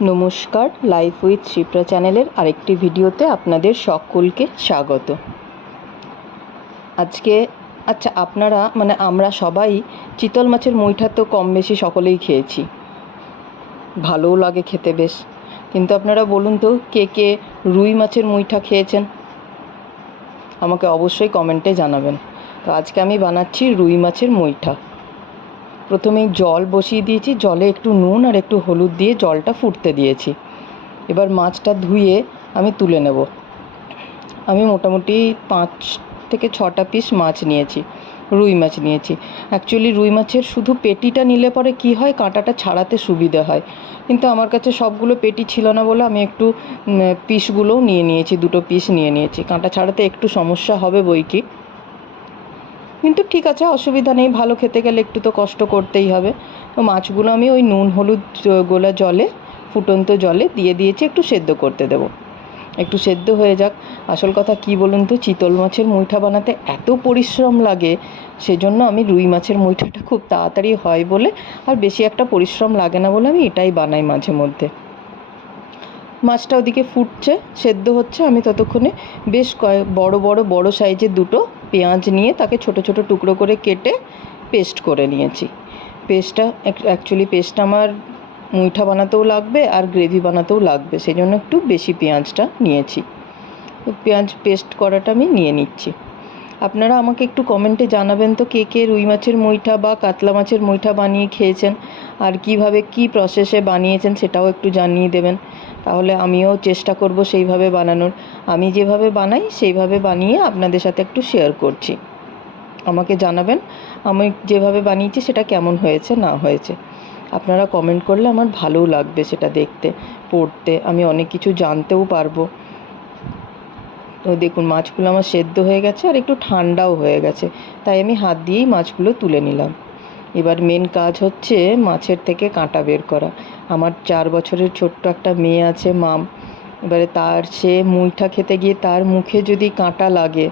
নমস্কার, life with Shipra চ্যানেলের আরেকটি ভিডিওতে আপনাদের সকলকে স্বাগত। আজকে আপনারা আমরা সবাই চিতল মাছের মুইঠা তো কম বেশি সকলেই খেয়েছি, ভালোও লাগে খেতে বেশ। কিন্তু আপনারা বলুন তো, কে কে রুই মাছের মুইঠা খেয়েছেন? আমাকে অবশ্যই কমেন্টে জানাবেন। তো আজকে আমি বানাচ্ছি রুই মাছের মুইঠা। প্রথমেই জল বসিয়ে দিয়েছি, জলে একটু নুন আর একটু হলুদ দিয়ে জলটা ফুটতে দিয়েছি। এবার মাছটা ধুয়ে আমি তুলে নেব। আমি মোটামুটি 5 থেকে 6টা পিস মাছ নিয়েছি, রুই মাছ নিয়েছি। অ্যাকচুয়ালি রুই মাছের শুধু পেটিটা নিলে পরে কি হয়, কাঁটাটা ছাড়াতে সুবিধা হয়। কিন্তু আমার কাছে সবগুলো পেটি ছিল না বলে আমি একটু পিসগুলোও নিয়েছি, 2টো পিস নিয়ে নিয়েছি। কাঁটা ছাড়াতে একটু সমস্যা হবে বই কি, কিন্তু ঠিক আছে, অসুবিধা নেই। ভালো খেতে গেলে একটু তো কষ্ট করতেই হবে। তো মাছগুলো আমি ওই নুন হলুদ গোলা জলে, ফুটন্ত জলে দিয়ে দিয়েছি, একটু সেদ্ধ করতে দেবো। একটু সেদ্ধ হয়ে যাক। আসল কথা কি বলুন তো, চিতল মাছের মুইঠা বানাতে এত পরিশ্রম লাগে, সেজন্য আমি রুই মাছের মুইঠাটা খুব তাড়াতাড়ি হয় বলে, আর বেশি একটা পরিশ্রম লাগে না বলে আমি এটাই বানাই মাঝে মধ্যে। মাছটা ওদিকে ফুটছে, সেদ্ধ হচ্ছে, আমি ততক্ষণে বেশ বড় সাইজের 2টো পেঁয়াজ নিয়ে তাকে ছোট ছোট টুকরো করে কেটে পেস্ট করে নিয়েছি। পেস্টটা আমার মুইঠা বানাতেও লাগবে আর গ্রেভি বানাতেও লাগবে, সেই জন্য একটু বেশি পেঁয়াজটা নিয়েছি। তো পেঁয়াজ পেস্ট করাটা আমি নিয়ে নিচ্ছি। আপনারা আমাকে একটু কমেন্টে জানাবেন তো, কে কে রুই মাছের মুইঠা বা কাতলা মাছের মুইঠা বানিয়ে খেয়েছেন, আর কিভাবে কি প্রসেসে বানিয়েছেন সেটাও একটু জানিয়ে দেবেন। তাহলে আমিও চেষ্টা করব সেইভাবে বানানোর। আমি যেভাবে বানাই সেইভাবে বানিয়ে আপনাদের সাথে একটু শেয়ার করছি। আমাকে জানাবেন আমি যেভাবে বানিয়েছি সেটা কেমন হয়েছে না হয়েছে। আপনারা কমেন্ট করলে আমার ভালোও লাগবে, সেটা দেখতে পড়তে আমি অনেক কিছু জানতেও পারবো। তো দেখুন, মাছগুলো আমার সেদ্ধ হয়ে গেছে আর একটু ঠান্ডাও হয়ে গেছে, তাই আমি হাত দিয়েই মাছগুলো তুলে নিলাম। এবার মেন কাজ হচ্ছে মাছের থেকে কাঁটা বের করা। আমার 4 বছরের ছোট্ট একটা মেয়ে আছে, মাম। এবারে সে মুইঠা খেতে গিয়ে তার মুখে যদি কাঁটা লাগে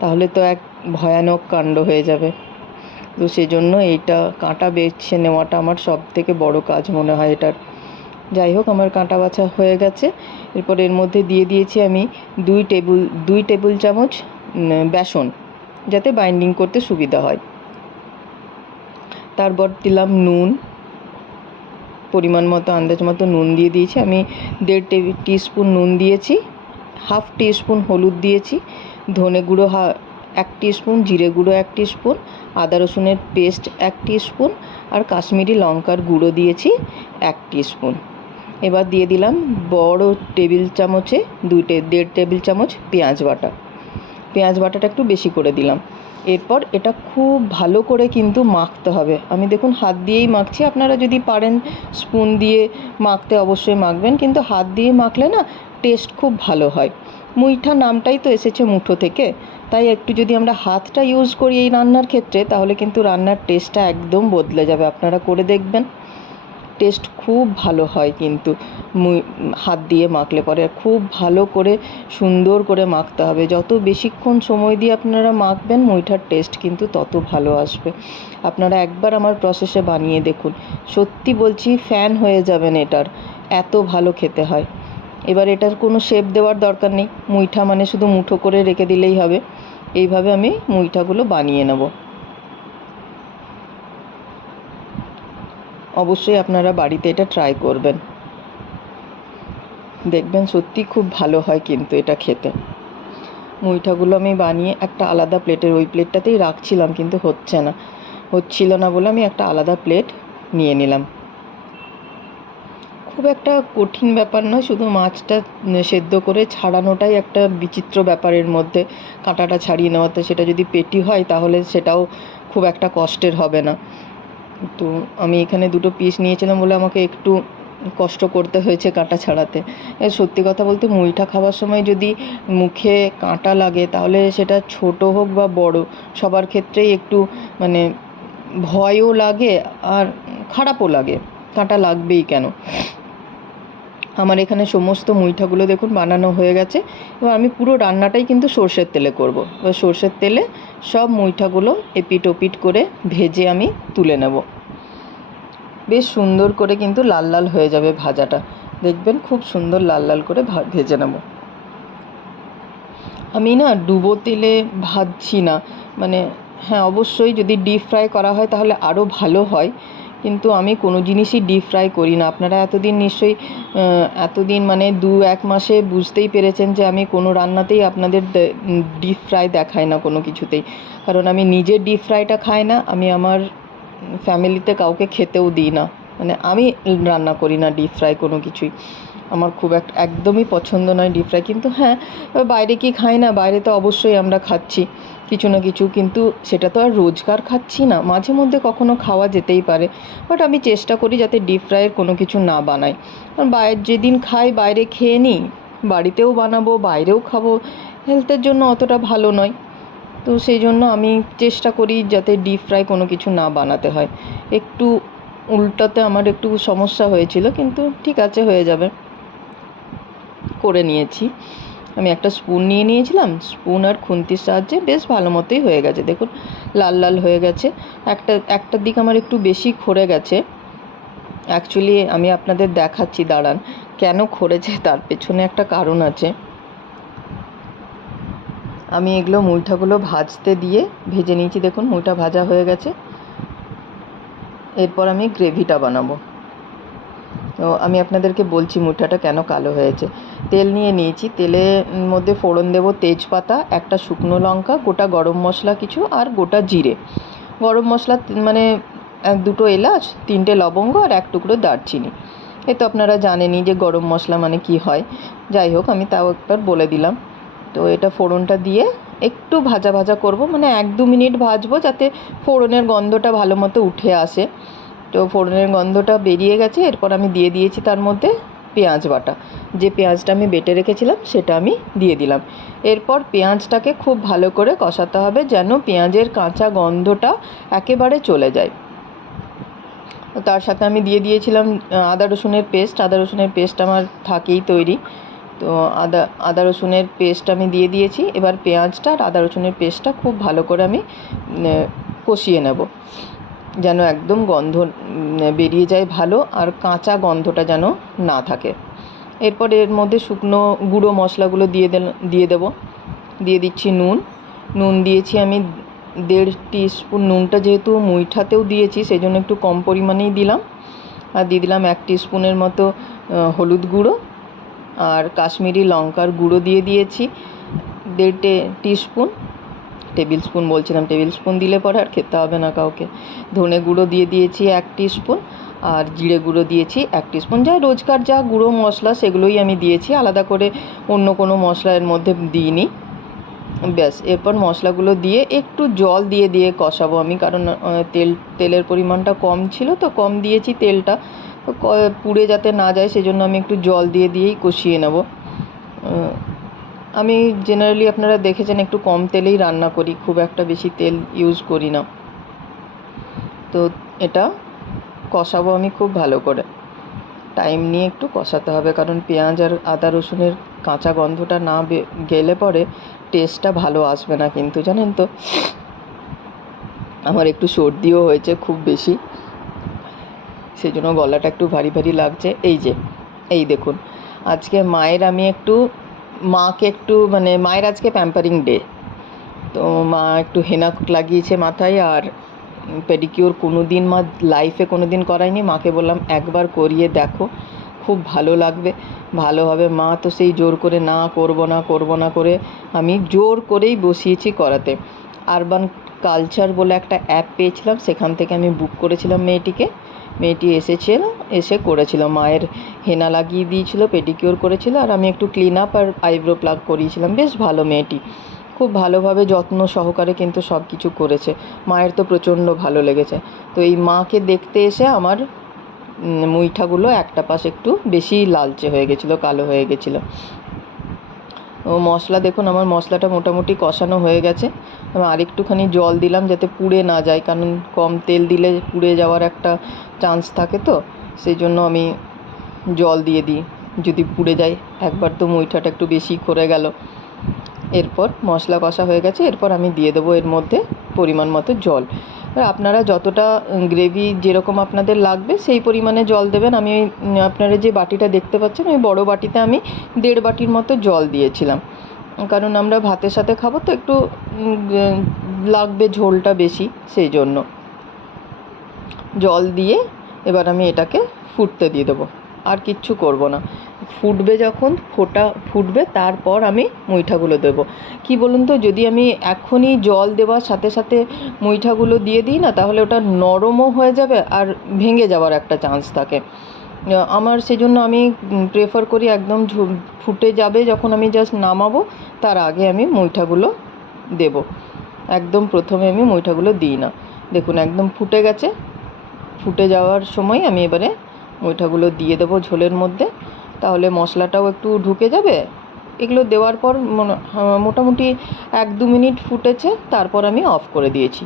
তাহলে তো এক ভয়ানক কাণ্ড হয়ে যাবে। তো সেজন্য এইটা কাঁটা বেছে নেওয়াটা আমার সব থেকে বড় কাজ মনে হয় এটার। যাই হোক, আমার কাঁটা বাছা হয়ে গেছে। এরপর এর মধ্যে দিয়ে দিয়েছি আমি 2 টেবিল চামচ বেসন, যাতে বাইন্ডিং করতে সুবিধা হয়। তারপর দিলাম নুন, পরিমাণ মতো আন্দাজ মতো নুন দিয়ে দিয়েছি। আমি 1.5 টিস্পুন নুন দিয়েছি, 1/2 টিস্পুন হলুদ দিয়েছি, ধনে গুঁড়ো 1 টিস্পুন, জিরে গুঁড়ো 1 টিস্পুন, আদা রসুনের পেস্ট 1 টিস্পুন, আর কাশ্মীরি লঙ্কার গুঁড়ো দিয়েছি 1 টিস্পুন। এবার দিয়ে দিলাম বড় টেবিল চামচে 1.5 টেবিল চামচ পেঁয়াজ বাটাটা একটু বেশি করে দিলাম। এরপর এটা খুব ভালো করে কিন্তু মাখতে হবে। আমি দেখুন হাত দিয়েই মাখছি, আপনারা যদি পারেন স্পুন দিয়ে মাখতে অবশ্যই মাখবেন, কিন্তু হাত দিয়ে মাখলে না টেস্ট খুব ভালো হয়। মুইঠা নামটাই তো এসেছে মুঠো থেকে, তাই একটু যদি আমরা হাতটা ইউজ করি এই রান্নার ক্ষেত্রে, তাহলে কিন্তু রান্নার টেস্টটা একদম বদলে যাবে। আপনারা করে দেখবেন, টেস্ট খুব ভালো হয় কিন্তু হাত দিয়ে মাখলে পরে। খুব ভালো করে সুন্দর করে মাখতে হবে। যত বেশিক্ষণ সময় দিয়ে আপনারা মাখবেন, মুইঠার টেস্ট কিন্তু তত ভালো আসবে। আপনারা একবার আমার প্রসেসে বানিয়ে দেখুন, সত্যি বলছি ফ্যান হয়ে যাবেন এটার, এত ভালো খেতে হয়। এবার এটার কোনো শেপ দেওয়ার দরকার নেই, মুইঠা মানে শুধু মুঠো করে রেখে দিলেই হবে। এইভাবে আমি মুইঠাগুলো বানিয়ে নেব। অবশ্যই আপনারা বাড়িতে এটা ট্রাই করবেন, দেখবেন সত্যি খুব ভালো হয় কিন্তু এটা খেতে। মুইঠাগুলো আমি বানিয়ে একটা আলাদা প্লেটের, ওই প্লেটটাতেই রাখছিলাম কিন্তু হচ্ছিল না বলে আমি একটা আলাদা প্লেট নিয়ে নিলাম। খুব একটা কঠিন ব্যাপার নয়, শুধু মাছটা সেদ্ধ করে ছাড়ানোটাই একটা বিচিত্র ব্যাপারের মধ্যে। কাঁটাটা ছাড়িয়ে নেওয়াতে, সেটা যদি পেটি হয় তাহলে সেটাও খুব একটা কষ্টের হবে না। তো আমি এখানে 2টো পিস নিয়েছিলাম বলে আমাকে একটু কষ্ট করতে হয়েছে কাঁটা ছাড়াতে। সত্যি কথা বলতে, মুইঠা খাওয়ার সময় যদি মুখে কাঁটা লাগে তাহলে সেটা ছোট হোক বা বড়, সবার ক্ষেত্রেই একটু ভয়ও লাগে আর খারাপও লাগে। কাঁটা লাগবেই কেন। আমার এখানে সমস্ত মুইঠাগুলো দেখুন বানানো হয়ে গেছে। এবার আমি পুরো রান্নাটাই কিন্তু সর্ষের তেলে করব। এবার সর্ষের তেলে সব মুইঠাগুলো এপিট ওপিট করে ভেজে আমি তুলে নেব। বেশ সুন্দর করে কিন্তু লাল লাল হয়ে যাবে ভাজাটা। দেখবেন খুব সুন্দর লাল লাল করে ভেজে নেব। আমি না ডুবো তেলে ভাজছি না, মানে হ্যাঁ অবশ্যই যদি ডিপ ফ্রাই করা হয় তাহলে আরও ভালো হয়, কিন্তু আমি কোনো জিনিসই ডিপ ফ্রাই করি না। আপনারা এতদিন নিশ্চয়ই এতদিন মানে 2-1 মাসে বুঝতেই পেরেছেন যে আমি কোনো রান্নাতেই আপনাদের ডিপ ফ্রাই দেখাই না কোনো কিছুতেই, কারণ আমি নিজে ডিপ ফ্রাইটা খাই না, আমি আমার ফ্যামিলিতে কাউকে খেতেও দিই না। মানে আমি রান্না করি না ডিপ ফ্রাই কোনো কিছুই, আমার খুব একদমই পছন্দ নয় ডিপ ফ্রাই। কিন্তু হ্যাঁ, বাইরে কি খাই না, বাইরে তো অবশ্যই আমরা খাচ্ছি কিছু না কিছু, কিন্তু সেটা তো আর রোজকার খাচ্ছি না, মাঝে মধ্যে কখনো খাওয়া যেতেই পারে। বাট আমি চেষ্টা করি যাতে ডিপ ফ্রাইয়ের কোনো কিছু না বানাই, কারণ বাইরে যেদিন খাই বাইরে খেয়ে নিই, বাড়িতেও বানাবো বাইরেও খাবো, হেলথের জন্য অতটা ভালো নয়। তো সেই জন্য আমি চেষ্টা করি যাতে ডিপ ফ্রাই কোনো কিছু না বানাতে হয়। একটু উল্টাতে আমার একটু সমস্যা হয়েছিল, কিন্তু ঠিক আছে, হয়ে যাবে, করে নিয়েছি। আমি একটা স্পুন নিয়ে নিয়েছিলাম, স্পুন আর খুন্তির সাহায্যে বেশ ভালো মতোই হয়ে গেছে, দেখুন লাল লাল হয়ে গেছে। একটার দিক আমার একটু বেশি খড়ে গেছে, অ্যাকচুয়ালি আমি আপনাদের দেখাচ্ছি, দাঁড়ান, কেন খড়েছে তার পেছনে একটা কারণ আছে। আমি এগুলো মুইঠাগুলো ভাজতে দিয়ে ভেজে নিয়েছি, দেখুন মুইঠা ভাজা হয়ে গেছে। এরপর আমি গ্রেভিটা বানাবো। তো আমি আপনাদেরকে বলছি মুইঠাটা কেন কালো হয়েছে। তেল নিয়ে নিয়েছি, তেলের মধ্যে ফোড়ন দেব তেজপাতা, একটা শুকনো লঙ্কা, গোটা গরম মশলা কিছু, আর গোটা জিরে। গরম মশলা মানে 2টো এলাচ, 3টে লবঙ্গ আর 1 টুকরো দারচিনি। এ তো আপনারা জানেনই যে গরম মশলা মানে কি হয়, যাই হোক আমি তাও একবার বলে দিলাম। তো এটা ফোড়নটা দিয়ে একটু ভাজা ভাজা করব, মানে 1-2 মিনিট ভাজবো যাতে ফোড়নের গন্ধটা ভালো মতো উঠে আসে। তো ফোড়নের গন্ধটা বেরিয়ে গেছে, এরপর আমি দিয়ে দিয়েছি তার মধ্যে পেঁয়াজ বাটা, যে পেঁয়াজটা আমি বেটে রেখেছিলাম সেটা আমি দিয়ে দিলাম। এরপর পেঁয়াজটাকে খুব ভালো করে কষাতে হবে যেন পেঁয়াজের কাঁচা গন্ধটা একেবারে চলে যায়। তার সাথে আমি দিয়ে দিয়েছিলাম আদা রসুনের পেস্ট। আদা রসুনের পেস্ট আমার থাকেই তৈরি, তো আদা রসুনের পেস্ট আমি দিয়ে দিয়েছি। এবার পেঁয়াজটা আর আদা রসুনের পেস্টটা খুব ভালো করে আমি কষিয়ে নেব, যেন একদম গন্ধ বেরিয়ে যায় ভালো, আর কাঁচা গন্ধটা যেন না থাকে। এরপর এর মধ্যে শুকনো গুঁড়ো মশলাগুলো দিয়ে দেবো। দিয়ে দিচ্ছি নুন দিয়েছি আমি 1.5 টিস্পুন। নুনটা যেহেতু মুইঠাতেও দিয়েছি সেই জন্য একটু কম পরিমাণেই দিলাম। আর দিয়ে দিলাম 1 টিস্পুনের মতো হলুদ গুঁড়ো, আর কাশ্মীরি লঙ্কার গুঁড়ো দিয়ে দিয়েছি 1.5 টিস্পুন। টেবিল স্পুন দিলে পরে আর খেতে হবে না কাউকে। ধনে গুঁড়ো দিয়ে দিয়েছি 1 টিস্পুন, আর জিরে গুঁড়ো দিয়েছি 1 টিস্পুন। যা রোজকার যা গুঁড়ো মশলা সেগুলোই আমি দিয়েছি, আলাদা করে অন্য কোনো মশলা এর মধ্যে দিইনি। ব্যাস, এরপর মশলাগুলো দিয়ে একটু জল দিয়ে কষাবো আমি, কারণ তেলের পরিমাণটা কম ছিল তো কম দিয়েছি তেলটা, পুড়ে যাতে না যায় সেজন্য আমি একটু জল দিয়েই কষিয়ে নেব। আমি জেনারেলি আপনারা দেখেছেন একটু কম তেলেই রান্না করি, খুব একটা বেশি তেল ইউজ করি না। তো এটা কষাবো আমি খুব ভালো করে, টাইম নিয়ে একটু কষাতে হবে, কারণ পেঁয়াজ আর আদা রসুনের কাঁচা গন্ধটা না গেলে পরে টেস্টটা ভালো আসবে না। কিন্তু জানেন তো আমার একটু সর্দিও হয়েছে খুব বেশি, সেই জন্য গলাটা একটু ভারী ভারী লাগছে। এই দেখুন, আজকে মাকে একটু মানে মায়ের আজকে প্যাম্পারিং ডে, তো মা একটু হেনা লাগিয়েছে মাথায়, আর পেডিকিওর মা লাইফে কোনো দিন করায়নি। মাকে বললাম একবার করিয়ে দেখো, খুব ভালো লাগবে, ভালো হবে। মা তো সেই জোর করে না করব না করে আমি জোর করেই বসিয়েছি করাতে। আরবান কালচার বলে একটা অ্যাপ পেয়েছিলাম, সেখান থেকে আমি বুক করেছিলাম মেয়েটি এসে করেছিল, মায়ের হেনা লাগিয়ে দিয়েছিল, পেডিকিওর করেছিল, আর আমি একটু ক্লিন আপ আর আইব্রো প্লাগ করিয়েছিলাম। বেশ ভালো, মেয়েটি খুব ভালোভাবে যত্ন সহকারে কিন্তু সব কিছু করেছে। মায়ের তো প্রচণ্ড ভালো লেগেছে। তো এই মাকে দেখতে এসে আমার মুইঠাগুলো একটা পাশ একটু বেশি লালচে হয়ে গেছিলো, কালো হয়ে গেছিলো। ও মশলা দেখুন, আমার মশলাটা মোটামুটি কষানো হয়ে গেছে। আমি আরেকটুখানি জল দিলাম যাতে পুড়ে না যায়, কারণ কম তেল দিলে পুড়ে যাওয়ার একটা চান্স থাকে, তো সেই জন্য আমি জল দিয়ে দিই যদি পুড়ে যায়। একবার তো মুইঠাটা একটু বেশি করে গেল। এরপর মশলা কষা হয়ে গেছে, এরপর আমি দিয়ে দেবো এর মধ্যে পরিমাণ মতো জল। এবার আপনারা যতটা গ্রেভি যেরকম আপনাদের লাগবে সেই পরিমাণে জল দেবেন। আমি আপনারা যে বাটিটা দেখতে পাচ্ছেন ওই বড় বাটিতে আমি 1.5 বাটির মতো জল দিয়েছিলাম, কারণ আমরা ভাতের সাথে খাবো তো একটু লাগবে ঝোলটা বেশি, সেই জন্য জল দিয়ে এবার আমি এটাকে ফুটতে দিয়ে দেবো, আর কিচ্ছু করব না। ফুটবে যখন ফুটবে তারপর আমি মুইঠাগুলো দেবো। কি বলুন তো, যদি আমি এখনই জল দেওয়ার সাথে সাথে মুইঠাগুলো দিয়ে দিই না, তাহলে ওটা নরমও হয়ে যাবে আর ভেঙে যাওয়ার একটা চান্স থাকে। আমার সেজন্য আমি প্রেফার করি একদম ফুটে যাবে যখন আমি জাস্ট নামাবো তার আগে আমি মুইঠাগুলো দেবো। একদম প্রথমে আমি মুইঠাগুলো দিই না। দেখুন একদম ফুটে গেছে, ফুটে যাওয়ার সময় আমি এবারে মুইঠাগুলো দিয়ে দেবো ঝোলের মধ্যে, তাহলে মশলাটাও একটু ঢুকে যাবে। এগুলো দেওয়ার পর মোটামুটি 1-2 মিনিট ফুটেছে, তারপর আমি অফ করে দিয়েছি।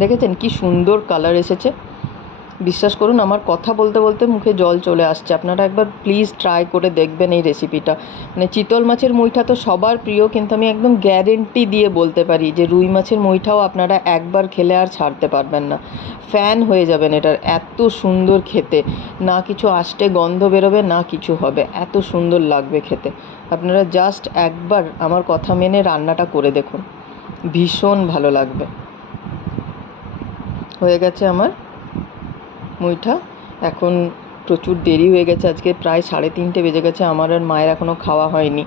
দেখেছেন কি সুন্দর কালার এসেছে। বিশ্বাস করুন আমার কথা বলতে বলতে মুখে জল চলে আসছে। আপনারা একবার প্লিজ ট্রাই করে দেখবেন এই রেসিপিটা। মানে চিতল মাছের মুইঠা তো সবার প্রিয়, কিন্তু আমি একদম গ্যারেন্টি দিয়ে বলতে পারি যে রুই মাছের মুইঠাও আপনারা একবার খেলে আর ছাড়তে পারবেন না, ফ্যান হয়ে যাবেন এটার। এত সুন্দর খেতে, না কিছু আষ্টে গন্ধ বেরোবে না কিছু হবে, এত সুন্দর লাগবে খেতে। আপনারা জাস্ট একবার আমার কথা মেনে রান্নাটা করে দেখুন, ভীষণ ভালো লাগবে। হয়ে গেছে আমার মুইঠা। এখন প্রচুর দেরি হয়ে গেছে, আজকে প্রায় 3:30 বেজে গেছে। আমার আর মায়ের এখনও খাওয়া হয়নি,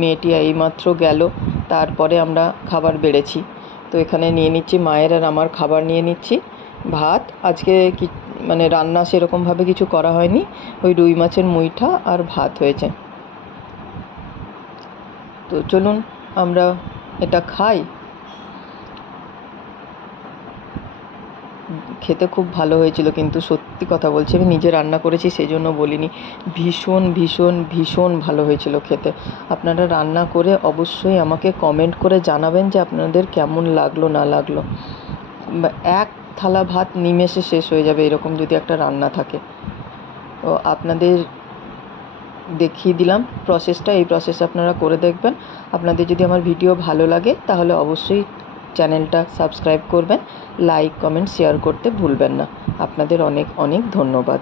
মেয়েটি এইমাত্র গেল, তারপরে আমরা খাবার বেড়েছি। তো এখানে নিয়ে নিচ্ছি, মায়ের আর আমার খাবার নিয়ে নিচ্ছি। ভাত আজকে মানে রান্না সেরকমভাবে কিছু করা হয়নি, ওই রুই মাছের মুইঠা আর ভাত হয়েছে। তো চলুন আমরা এটা খাই। খেতে খুব ভালো হয়েছিল, কিন্তু সত্যি কথা বলছি আমি নিজে রান্না করেছি সেই জন্য বলিনি, ভীষণ ভীষণ ভীষণ ভালো হয়েছিল খেতে। আপনারা রান্না করে অবশ্যই আমাকে কমেন্ট করে জানাবেন যে আপনাদের কেমন লাগলো না লাগলো। এক থালা ভাত নিমেষে শেষ হয়ে যাবে এরকম যদি একটা রান্না থাকে। তো আপনাদের দেখিয়ে দিলাম প্রসেসটা, এই প্রসেস আপনারা করে দেখবেন। আপনাদের যদি আমার ভিডিও ভালো লাগে তাহলে অবশ্যই চ্যানেলটা সাবস্ক্রাইব করবেন, লাইক কমেন্ট শেয়ার করতে ভুলবেন না। আপনাদের অনেক অনেক ধন্যবাদ।